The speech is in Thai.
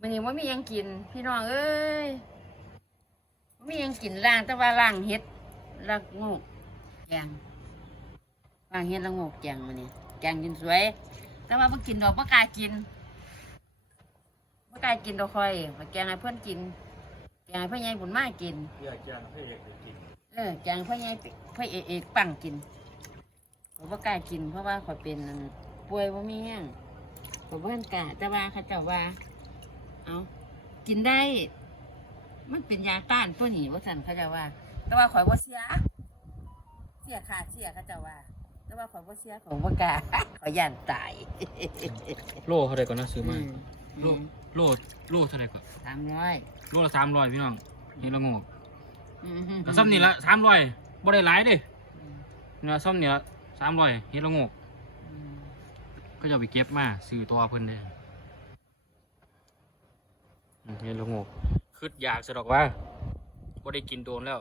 มันยังว่ามียังกินพี่น้องเอ้ยว่ามียังกินล่างแต่ว่าล่างเฮ็ดละโงกแกงล่างเฮ็ดละโงกแกงมันนี่แกงกินสวยแต่ว่าบ่กินดอกบ่กล้ากินบ่กล้ากินดอกคอยแกงให้เพื่อนกินแกงให้พ่อใหญ่บุญมากิน อยากจะให้เด็กกิน แกงพ่อใหญ่พ่อเอกปังกินเขาบ่กล้ากินเพราะว่าเขาเป็นป่วยบ่มีแห้งเขาบ่ทันกล้าแต่ว่าเขาเจ้าว่าเอากินได้ มันเป็นยาต้านตัวนี้ว่าสันเขาเจ้าว่า แต่ว่าข่อยบ่เสียขาดเสียเขาเจ้าว่า แต่ว่าข่อยบ่เสียข่อยบ่กล้า ข่อยย่านตาย โลเท่าไรก่อนนะซื้อมา โล อืม โลเท่าไรก่อน 300 โลละ300พี่น้องเห็นละงก อืม กระซ้ำนี่ละ300บ่ได้หลายเด้เนื้อซ้ำนี่ละ300เห็นละงก อืม ก็จะเอาไปเก็บมาซื้อตัวเพิ่นเด้เห็นละงกคืออยากสะดอกว่าบ่ได้กินโดนแล้ว